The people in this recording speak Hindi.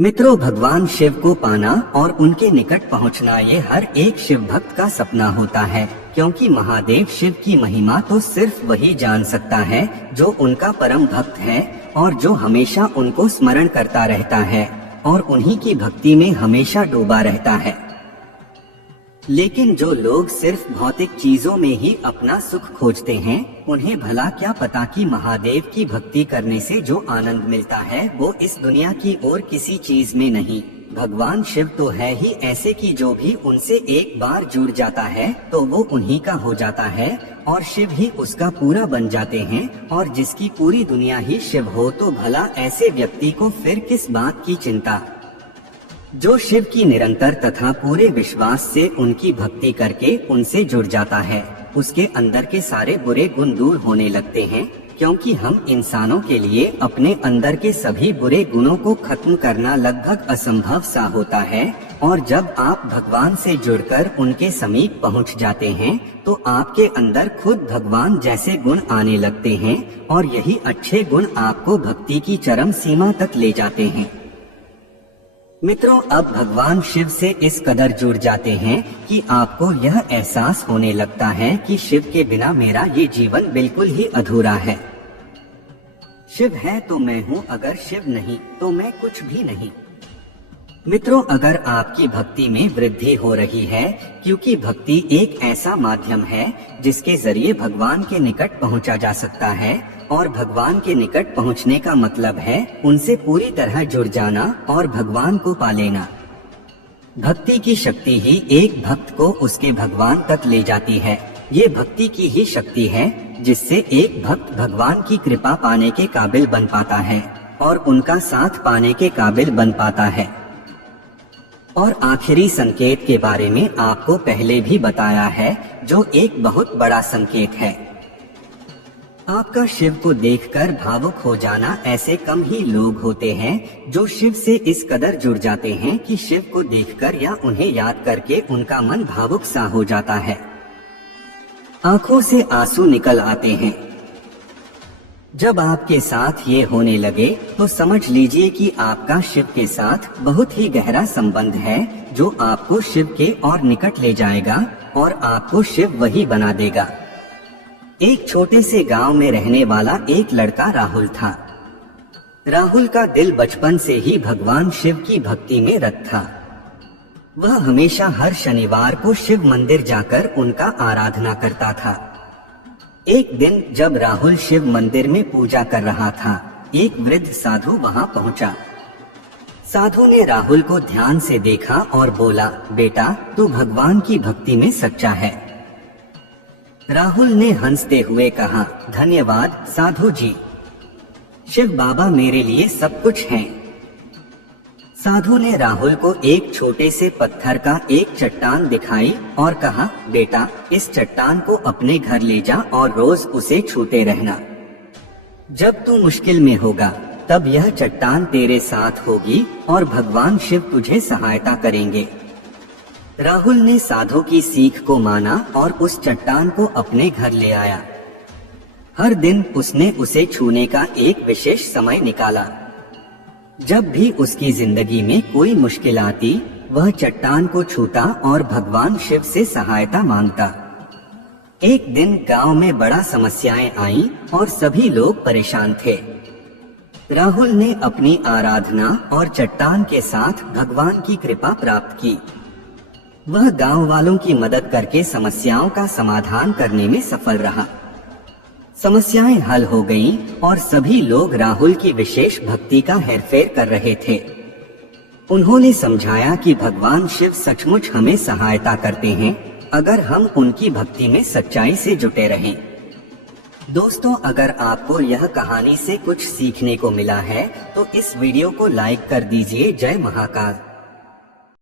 मित्रों, भगवान शिव को पाना और उनके निकट पहुंचना ये हर एक शिव भक्त का सपना होता है, क्योंकि महादेव शिव की महिमा तो सिर्फ वही जान सकता है जो उनका परम भक्त है और जो हमेशा उनको स्मरण करता रहता है और उन्हीं की भक्ति में हमेशा डूबा रहता है। लेकिन जो लोग सिर्फ भौतिक चीजों में ही अपना सुख खोजते हैं, उन्हें भला क्या पता कि महादेव की भक्ति करने से जो आनंद मिलता है वो इस दुनिया की और किसी चीज में नहीं। भगवान शिव तो है ही ऐसे कि जो भी उनसे एक बार जुड़ जाता है तो वो उन्हीं का हो जाता है और शिव ही उसका पूरा बन जाते हैं। और जिसकी पूरी दुनिया ही शिव हो तो भला ऐसे व्यक्ति को फिर किस बात की चिंता। जो शिव की निरंतर तथा पूरे विश्वास से उनकी भक्ति करके उनसे जुड़ जाता है, उसके अंदर के सारे बुरे गुण दूर होने लगते हैं, क्योंकि हम इंसानों के लिए अपने अंदर के सभी बुरे गुणों को खत्म करना लगभग असंभव सा होता है। और जब आप भगवान से जुड़कर उनके समीप पहुंच जाते हैं तो आपके अंदर खुद भगवान जैसे गुण आने लगते हैं और यही अच्छे गुण आपको भक्ति की चरम सीमा तक ले जाते हैं। मित्रों, अब भगवान शिव से इस कदर जुड़ जाते हैं कि आपको यह एहसास होने लगता है कि शिव के बिना मेरा ये जीवन बिल्कुल ही अधूरा है। शिव है तो मैं हूँ, अगर शिव नहीं तो मैं कुछ भी नहीं। मित्रों, अगर आपकी भक्ति में वृद्धि हो रही है, क्योंकि भक्ति एक ऐसा माध्यम है जिसके जरिए भगवान के निकट पहुंचा जा सकता है, और भगवान के निकट पहुंचने का मतलब है उनसे पूरी तरह जुड़ जाना और भगवान को पा लेना। भक्ति की शक्ति ही एक भक्त को उसके भगवान तक ले जाती है। ये भक्ति की ही शक्ति है जिससे एक भक्त भगवान की कृपा पाने के काबिल बन पाता है और उनका साथ पाने के काबिल बन पाता है। और आखिरी संकेत के बारे में आपको पहले भी बताया है, जो एक बहुत बड़ा संकेत है। आपका शिव को देखकर भावुक हो जाना। ऐसे कम ही लोग होते हैं जो शिव से इस कदर जुड़ जाते हैं कि शिव को देखकर या उन्हें याद करके उनका मन भावुक सा हो जाता है, आंखों से आंसू निकल आते हैं। जब आपके साथ ये होने लगे तो समझ लीजिए कि आपका शिव के साथ बहुत ही गहरा संबंध है, जो आपको शिव के और निकट ले जाएगा और आपको शिव वही बना देगा। एक छोटे से गांव में रहने वाला एक लड़का राहुल था। राहुल का दिल बचपन से ही भगवान शिव की भक्ति में रत था। वह हमेशा हर शनिवार को शिव मंदिर जाकर उनका आराधना करता था। एक दिन जब राहुल शिव मंदिर में पूजा कर रहा था, एक वृद्ध साधु वहां पहुंचा। साधु ने राहुल को ध्यान से देखा और बोला, बेटा, तू भगवान की भक्ति में सच्चा है। राहुल ने हंसते हुए कहा, धन्यवाद साधु जी, शिव बाबा मेरे लिए सब कुछ हैं। साधु ने राहुल को एक छोटे से पत्थर का एक चट्टान दिखाई और कहा, बेटा, इस चट्टान को अपने घर ले जा और रोज उसे छूते रहना। जब तू मुश्किल में होगा तब यह चट्टान तेरे साथ होगी और भगवान शिव तुझे सहायता करेंगे। राहुल ने साधु की सीख को माना और उस चट्टान को अपने घर ले आया। हर दिन उसने उसे छूने का एक विशेष समय निकाला। जब भी उसकी जिंदगी में कोई मुश्किल आती, वह चट्टान को छूता और भगवान शिव से सहायता मांगता। एक दिन गांव में बड़ा समस्याएं आईं और सभी लोग परेशान थे। राहुल ने अपनी आराधना और चट्टान के साथ भगवान की कृपा प्राप्त की। वह गांव वालों की मदद करके समस्याओं का समाधान करने में सफल रहा। समस्याएं हल हो गईं और सभी लोग राहुल की विशेष भक्ति का हेरफेर कर रहे थे। उन्होंने समझाया कि भगवान शिव सचमुच हमें सहायता करते हैं अगर हम उनकी भक्ति में सच्चाई से जुटे रहें। दोस्तों, अगर आपको यह कहानी से कुछ सीखने को मिला है तो इस वीडियो को लाइक कर दीजिए। जय महाकाल।